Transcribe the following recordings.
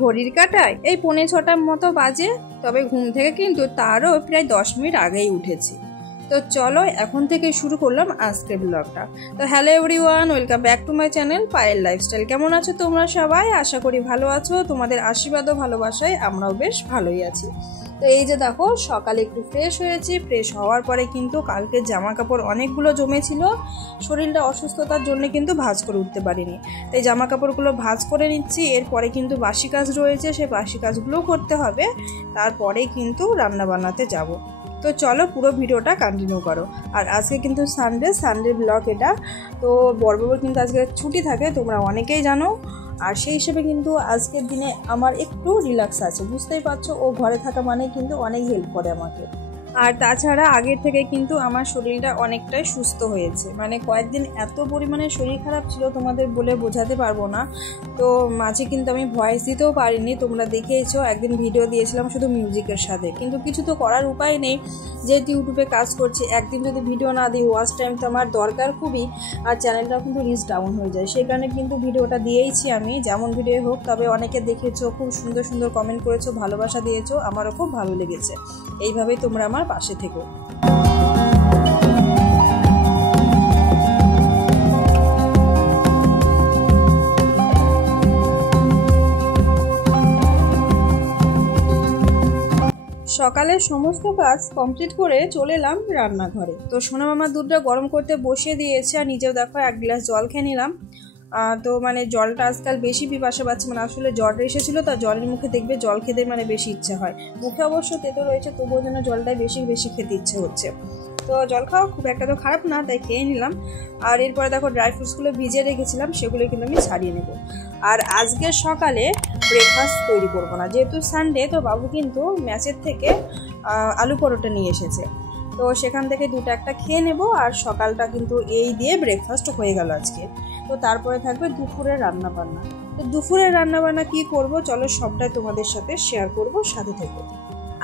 ঘড়ির কাঁটায় এই 5:45 মতো বাজে, তবে ঘুম থেকে কিন্তু তারও প্রায় 10 মিনিট আগেই উঠেছি। তো চলো এখন থেকে শুরু করলাম আজকের ব্লগটা। তো hello everyone, welcome back to my channel Payel lifestyle. কেমন আছো তোমরা সবাই? আশা করি ভালো আছো। তোমাদের আশীর্বাদ ও ভালোবাসায় আমরাও বেশ ভালোই আছি। তো এই যে দেখো, সকালে একটু ফ্রেশ হয়েছি। ফ্রেশ হওয়ার পরে কিন্তু কালকে জামা কাপড় অনেকগুলো জমেছিল, শরীরটা অসুস্থতার জন্য কিন্তু ভাঁজ করে উঠতে পারিনি। তাই জামা কাপড়গুলো ভাঁজ করে নিচ্ছি। এরপরে কিন্তু বাসি কাজ রয়েছে, সেই বাসি কাজগুলো করতে হবে, তারপরে কিন্তু রান্না বান্নাতে যাব। তো চলো পুরো ভিডিওটা কন্টিনিউ করো। আর আজকে কিন্তু সানডে ব্লগ এটা। তো বড়বাবুর কিন্তু আজকে ছুটি থাকে, তোমরা অনেকেই জানো। আর সেই হিসেবে কিন্তু আজকের দিনে আমার একটু রিল্যাক্স আছে, বুঝতেই পারছো। ও ঘরে থাকা মানে কিন্তু অনেক হেল্প করে আমাকে। আর তাছাড়া আগের থেকে কিন্তু আমার শরীরটা অনেকটাই সুস্থ হয়েছে। মানে কয়েকদিন এত পরিমাণে শরীর খারাপ ছিল, তোমাদের বলে বোঝাতে পারবো না। তো মাঝে কিন্তু আমি ভয়েস দিতেও পারিনি, তোমরা দেখেইছো। একদিন ভিডিও দিয়েছিলাম শুধু মিউজিকের সাথে, কিন্তু কিছু তো করার উপায় নেই, যেহেতু ইউটিউবে কাজ করছি। একদিন যদি ভিডিও না দিই, ওয়াচ টাইম তো আমার দরকার খুবই, আর চ্যানেলটাও কিন্তু রিচ ডাউন হয়ে যায়। সেই কারণে কিন্তু ভিডিওটা দিয়েইছি আমি, যেমন ভিডিও হোক। তবে অনেকে দেখেছো, খুব সুন্দর সুন্দর কমেন্ট করেছো, ভালোবাসা দিয়েছো, আমারও খুব ভালো লেগেছে। এইভাবেই তোমরা আমার পাশে থেকো। সকালে সমস্ত কাজ কমপ্লিট করে চলে এলাম রান্নাঘরে। তো সোনা মামা দুধটা গরম করতে বসিয়ে দিয়েছে, আর নিজেও দেখো 1 গ্লাস জল খেয়ে নিলাম। তো মানে জলটা আজকাল বেশি পিপাসা পাচ্ছে, মানে আসলে জ্বর এসেছিলো, তা জ্বরের মুখে দেখবে জল খেতে মানে বেশি ইচ্ছে হয়। মুখে অবশ্য তেতো রয়েছে, তবুও যেন জলটাই বেশি বেশি খেতে ইচ্ছে হচ্ছে। তো জল খাওয়া খুব একটা তো খারাপ না, তাই খেয়ে নিলাম। আর এরপরে দেখো ড্রাই ফ্রুটসগুলো ভিজিয়ে রেখেছিলাম, সেগুলো কিন্তু আমি ছাড়িয়ে নেব। আর আজকে সকালে ব্রেকফাস্ট তৈরি করবো না, যেহেতু সানডে। তো বাবু কিন্তু ম্যাচের থেকে আলু পরোটা নিয়ে এসেছে, তো সেখান থেকে দুটো একটা খেয়ে নেব। আর সকালটা কিন্তু এই দিয়ে ব্রেকফাস্ট হয়ে গেল আজকে। তো তারপরে থাকবে দুপুরের রান্নাবান্না। তো দুপুরের রান্নাবান্না কি করব, চলো সবটাই তোমাদের সাথে শেয়ার করব, সাথে থেকো।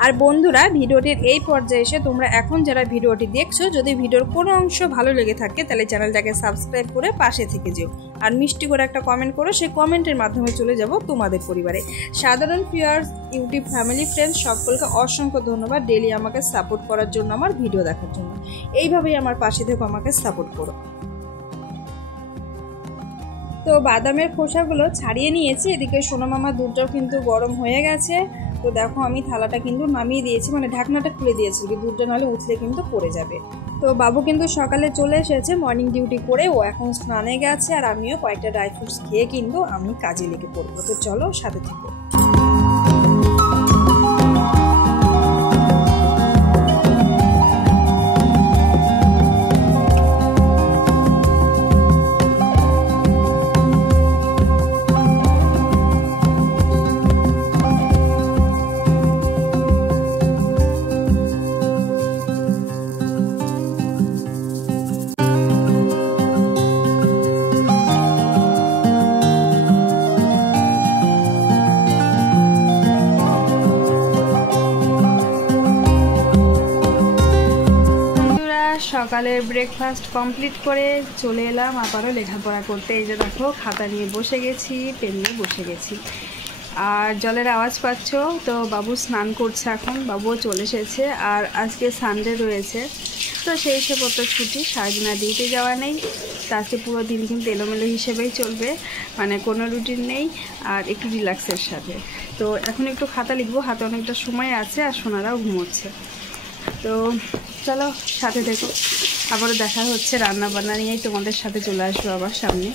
আর বন্ধুরা, ভিডিওটির এই পর্যায়ে এসে তোমরা এখন যারা ভিডিওটি দেখছো, যদি ভিডিওর কোনো অংশ ভালো লেগে থাকে তাহলে চ্যানেলটাকে সাবস্ক্রাইব করে পাশে থেকে যেও। আর মিষ্টি করে একটা কমেন্ট করো, সেই কমেন্টের মাধ্যমে চলে যাব তোমাদের পরিবারে। সাধারণ ভিউয়ার্স, ইউটিউব ফ্যামিলি, ফ্রেন্ডস সকলকে অসংখ্য ধন্যবাদ ডেইলি আমাকে সাপোর্ট করার জন্য, আমার ভিডিও দেখার জন্য। এইভাবেই আমার পাশে থেকে আমাকে সাপোর্ট করো। তো বাদামের খোসাগুলো ছাড়িয়ে নিয়েছি। এদিকে সোনা মামার দুধটাও কিন্তু গরম হয়ে গেছে। তো দেখো আমি থালাটা কিন্তু নামিয়ে দিয়েছি, মানে ঢাকনাটা খুলে দিয়েছি, দুধটা নাহলে উঠলে কিন্তু পড়ে যাবে। তো বাবু কিন্তু সকালে চলে এসেছে মর্নিং ডিউটি করে, ও এখন স্নানে গেছে। আর আমিও কয়েকটা ড্রাই ফ্রুটস খেয়ে কিন্তু আমি কাজে লেগে পড়বো। তো চলো সাথে থেকো। সকালের ব্রেকফাস্ট কমপ্লিট করে চলে এলাম আবারও লেখাপড়া করতে। এই যে দেখো, খাতা নিয়ে বসে গেছি, পেন নিয়ে বসে গেছি। আর জলের আওয়াজ পাচ্ছ, তো বাবু স্নান করছে এখন, বাবুও চলে এসেছে। আর আজকে সানডে রয়েছে, তো সেই হিসেবে তো ছুটি, সারাদিন আর ডিউটি যাওয়া নেই। তো আজকে পুরো দিন কিন্তু এলোমেলো হিসেবেই চলবে, মানে কোনো রুটিন নেই, আর একটু রিল্যাক্সের সাথে। তো এখন একটু খাতা লিখবো, হাতে অনেকটা সময় আছে, আর সোনারাও ঘুমোচ্ছে। তো চলো সাথে দেখো, আবারও দেখা হচ্ছে রান্না বান্না নিয়েই, তোমাদের সাথে চলে আসবো আবার সামনে।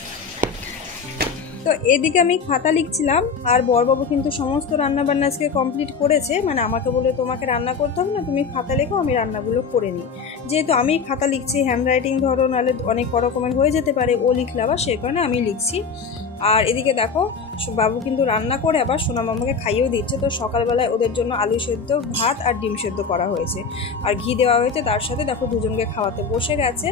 তো এদিকে আমি খাতা লিখছিলাম, আর বড়বাবু কিন্তু সমস্ত রান্নাবান্না আজকে কমপ্লিট করেছে। মানে আমাকে বলে তোমাকে রান্না করতে হবে না, তুমি খাতা লেখো, আমি রান্নাগুলো করে নিই। যেহেতু আমি খাতা লিখছি, হ্যান্ডরাইটিং ধরো, নাহলে অনেক রকমের হয়ে যেতে পারে, ও লিখলে আবার, সেই কারণে আমি লিখছি। আর এদিকে দেখো, বাবু কিন্তু রান্না করে আবার সোনা মামাকে খাইয়েও দিচ্ছে। তো সকালবেলায় ওদের জন্য আলু সেদ্ধ, ভাত আর ডিম সেদ্ধ করা হয়েছে, আর ঘি দেওয়া হয়েছে। তার সাথে দেখো দুজনকে খাওয়াতে বসে গেছে।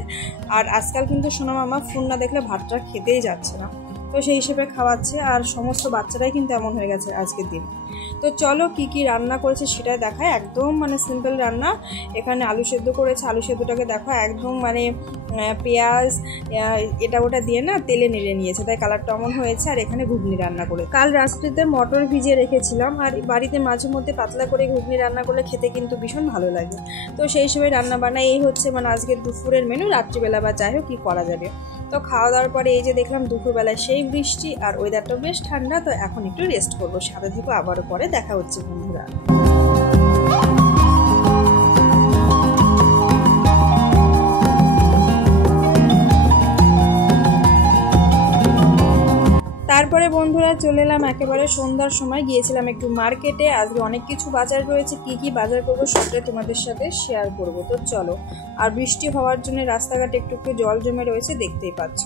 আর আজকাল কিন্তু সোনা মামা ফোন না দেখলে ভাতটা খেতেই যাচ্ছে না। তো সেই হিসেবে খাওয়াচ্ছে, আর সমস্ত বাচ্চারাই কিন্তু এমন হয়ে গেছে আজকের দিন। তো চলো কি কি রান্না করেছে সেটাই দেখায়। একদম মানে সিম্পল রান্না। এখানে আলু সেদ্ধ করেছে, আলু সেদ্ধটাকে দেখো একদম মানে পেঁয়াজ এটা ওটা দিয়ে না তেলে নেড়ে নিয়েছে, তাই কালারটা এমন হয়েছে। আর এখানে ঘুগনি রান্না করে, কাল রাত্রিতে মটর ভিজিয়ে রেখেছিলাম, আর বাড়িতে মাঝে মধ্যে পাতলা করে ঘুগনি রান্না করলে খেতে কিন্তু ভীষণ ভালো লাগে। তো সেই হিসেবে রান্না বান্না এই হচ্ছে মানে আজকের দুপুরের মেনু। রাত্রিবেলা বা যাই হোক কী করা যাবে। তো খাওয়া দাওয়ার পরে এই যে দেখলাম দুপুরবেলায় সেই বৃষ্টি, আর ওয়েদারটা বেশ ঠান্ডা। তো এখন একটু রেস্ট করবো, সাথে থেকে আবারও পরে দেখা হচ্ছে বন্ধুরা। তারপরে বন্ধুরা চলে এলাম একেবারে সন্ধ্যার সময়, গিয়েছিলাম একটু মার্কেটে। আজকে অনেক কিছু বাজার রয়েছে, কি কি বাজার করবো সবটাই তোমাদের সাথে শেয়ার করব। তো চলো। আর বৃষ্টি হওয়ার জন্য রাস্তাঘাটে একটু একটু জল জমে রয়েছে, দেখতেই পাচ্ছ।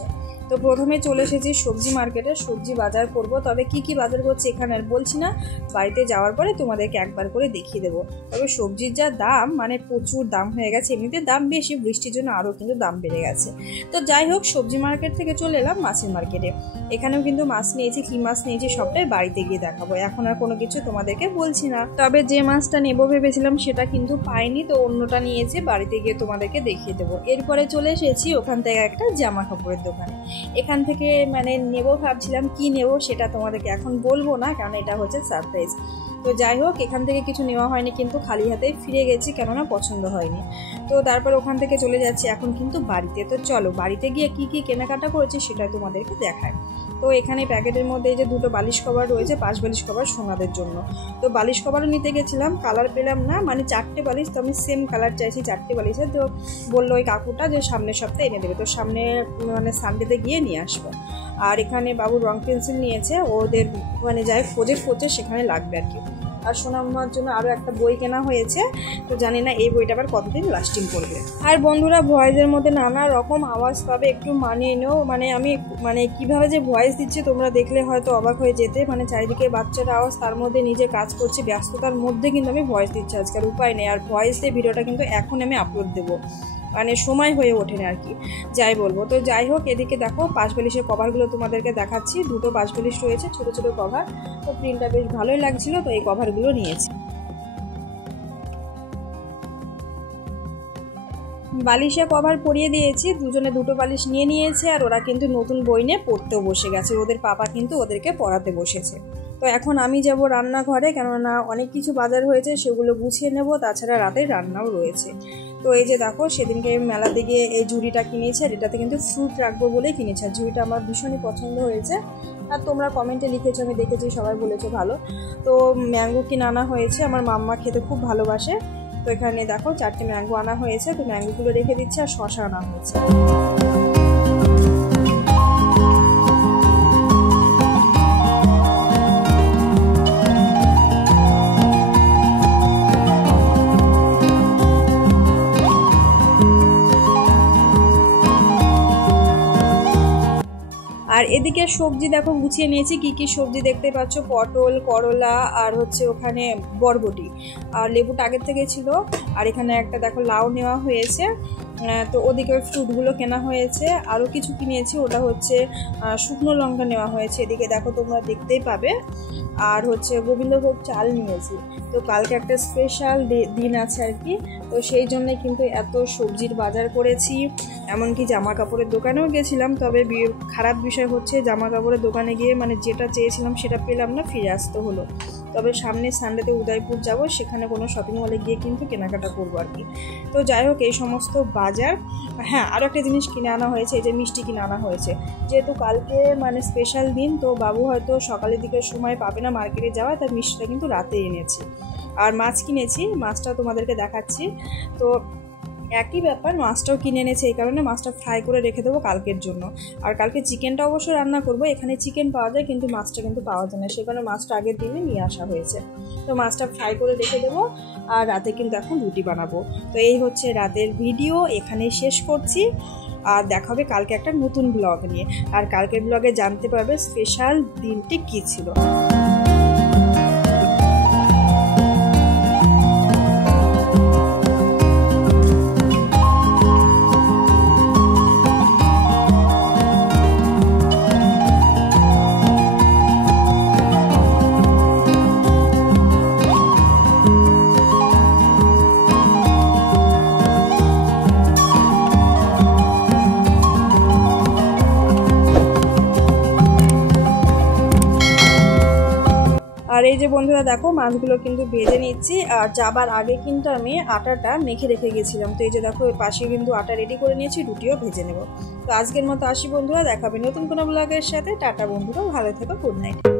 তো প্রথমে চলে এসেছি সবজি মার্কেটে, সবজি বাজার করব। তবে কি কি বাজার করছি এখানে আর বলছি না, বাড়িতে যাওয়ার পরে তোমাদেরকে একবার করে দেখিয়ে দেবো। তবে সবজির যা দাম, মানে প্রচুর দাম হয়ে গেছে। এমনিতে দাম বেশি, বৃষ্টির জন্য আরও কিন্তু দাম বেড়ে গেছে। তো যাই হোক, সবজি মার্কেট থেকে চলে এলাম মাছের মার্কেটে। এখানেও কিন্তু মাছ নিয়েছি, কি মাছ নিয়েছি সবটাই বাড়িতে গিয়ে দেখাবো। এখন আর কোনো কিছু তোমাদেরকে বলছি না। তবে যে মাছটা নেবো ভেবেছিলাম সেটা কিন্তু পাইনি, তো অন্যটা নিয়েছি, বাড়িতে গিয়ে তোমাদেরকে দেখিয়ে দেবো। এরপরে চলে এসেছি ওখান থেকে একটা জামা কাপড়ের দোকানে। এখান থেকে মানে নেবো ভাবছিলাম, কি নেবো সেটা তোমাদেরকে এখন বলবো না, কারণ এটা হচ্ছে সারপ্রাইজ। তো যাই হোক, এখান থেকে কিছু নেওয়া হয়নি, কিন্তু খালি হাতেই ফিরে গেছি, কেননা পছন্দ হয়নি। তো তারপর ওখান থেকে চলে যাচ্ছি এখন কিন্তু বাড়িতে। তো চলো বাড়িতে গিয়ে কি কি কেনাকাটা করেছি সেটা তোমাদেরকে দেখায়। তো এখানে প্যাকেটের মধ্যে এই যে দুটো বালিশ কভার রয়েছে, 5 বালিশ কভার সোনাদের জন্য। তো বালিশ কভারও নিতে গেছিলাম, কালার পেলাম না, মানে 4টে বালিশ, তো আমি সেম কালার চাইছি 4টে বালিশে। তো বললো ওই কাকুটা যে সামনের সপ্তাহে এনে দেবে, তো সামনে মানে সানডেতে গিয়ে নিয়ে আসবো। আর এখানে বাবু রং পেন্সিল নিয়েছে, ওদের মানে যাই প্রজেক্ট করছে সেখানে লাগবে আর কি। আর সোনামার জন্য আরও একটা বই কেনা হয়েছে, তো জানি না এই বইটা আবার কতদিন লাস্টিং করবে। আর বন্ধুরা, ভয়েসের মধ্যে নানা রকম আওয়াজ পাবে, একটু মানিয়ে নেও। মানে আমি মানে কিভাবে যে ভয়েস দিচ্ছি তোমরা দেখলে হয়তো অবাক হয়ে যেতে। মানে চারিদিকে বাচ্চার আওয়াজ, তার মধ্যে নিজে কাজ করছি, ব্যস্ততার মধ্যে কিন্তু আমি ভয়েস দিচ্ছি আজকাল, উপায় নেই। আর ভয়েস দিয়ে ভিডিওটা কিন্তু এখন আমি আপলোড দেবো, মানে সময় হয়ে ওঠে না আর কি, যাই বলবো। তো যাই হোক, এদিকে দেখো 5 বালিশের কভারগুলো তোমাদেরকে দেখাচ্ছি। দুটো 5 বালিশ রয়েছে, ছোটো ছোটো কভার। তো প্রিন্টটা বেশ ভালোই লাগছিল, তো এই কভারগুলো নিয়েছি। বালিশে কভার পরিয়ে দিয়েছি, দুজনে দুটো বালিশ নিয়ে নিয়েছে। আর ওরা কিন্তু নতুন বই নিয়ে পড়তেও বসে গেছে, ওদের পাপা কিন্তু ওদেরকে পড়াতে বসেছে। তো এখন আমি যাব রান্নাঘরে, কেননা অনেক কিছু বাজার হয়েছে, সেগুলো গুছিয়ে নেব। তাছাড়া রাতের রান্নাও রয়েছে। তো এই যে দেখো, সেদিনকে মেলাতে গিয়ে এই ঝুড়িটা কিনেছি, আর এটাতে কিন্তু ফ্রুট রাখবো বলেই কিনেছি। আর ঝুড়িটা আমার ভীষণই পছন্দ হয়েছে, আর তোমরা কমেন্টে লিখেছো, আমি দেখেছি সবাই বলেছো ভালো। তো ম্যাঙ্গো কিনে আনা হয়েছে, আমার মাম্মা খেতে খুব ভালোবাসে। তো এখানে দেখো 4টে ম্যাঙ্গো আনা হয়েছে, তো ম্যাঙ্গোগুলো রেখে দিচ্ছে। আর শশা আনা হয়েছে। আর এদিকে সবজি দেখো গুছিয়ে নিয়েছি, কি কি সবজি দেখতে পাচ্ছ, পটল, করলা, আর হচ্ছে ওখানে বরবটি, আর লেবুটা আগের থেকে ছিল। আর এখানে একটা দেখো লাউ নেওয়া হয়েছে। তো ওদিকে ফ্রুটগুলো কেনা হয়েছে। আরও কিছু কিনেছি, ওটা হচ্ছে শুকনো লঙ্কা নেওয়া হয়েছে, এদিকে দেখো তোমরা দেখতেই পাবে। আর হচ্ছে গোবিন্দভোগ চাল নিয়েছি। তো কালকে একটা স্পেশাল দিন আছে আর কি, তো সেই জন্যে কিন্তু এত সবজির বাজার করেছি। এমনকি জামা কাপড়ের দোকানেও গেছিলাম, তবে খারাপ বিষয় হচ্ছে জামা কাপড়ের দোকানে গিয়ে মানে যেটা চেয়েছিলাম সেটা পেলাম না, ফিরে আসতে হলো। তবে সামনে সানডেতে উদয়পুর যাব, সেখানে কোনো শপিং মলে গিয়ে কিন্তু কেনাকাটা করবো আর কি। তো যাই হোক, এই সমস্ত বাজার। হ্যাঁ, আরও একটা জিনিস কিনে আনা হয়েছে, এই যে মিষ্টি কিনে আনা হয়েছে। যেহেতু কালকে মানে স্পেশাল দিন, তো বাবু হয়তো সকালের দিকে সময় পাবে না মার্কেটে যাওয়া, তার মিষ্টিটা কিন্তু রাতে এনেছি। আর মাছ কিনেছি, মাছটা তোমাদেরকে দেখাচ্ছি। তো একই ব্যাপার, মাছটাও কিনে এনেছে, এই কারণে মাছটা ফ্রাই করে রেখে দেবো কালকের জন্য। আর কালকে চিকেনটা অবশ্যই রান্না করব। এখানে চিকেন পাওয়া যায়, কিন্তু মাছটা কিন্তু পাওয়া যায় না, সেই কারণে মাছটা আগের দিনে নিয়ে আসা হয়েছে। তো মাছটা ফ্রাই করে রেখে দেবো, আর রাতে কিন্তু এখন রুটি বানাবো। তো এই হচ্ছে রাতের ভিডিও, এখানেই শেষ করছি। আর দেখা হবে কালকে একটা নতুন ব্লগ নিয়ে। আর কালকের ব্লগে জানতে পারবে স্পেশাল দিনটি কী ছিল। আর এই যে বন্ধুরা দেখো মাছগুলো কিন্তু ভেজে নিচ্ছি। আর যাবার আগে কিন্তু আমি আটাটা মেখে রেখে গেছিলাম। তো এই যে দেখো ওই পাশে কিন্তু আটা রেডি করে নিয়েছি, রুটিও ভেজে নেব। তো আজকের মতো আসি বন্ধুরা, দেখাবে নতুন কোনো ব্লগের সাথে। টাটা বন্ধুরা, ভালো থেকো, গুড নাইট।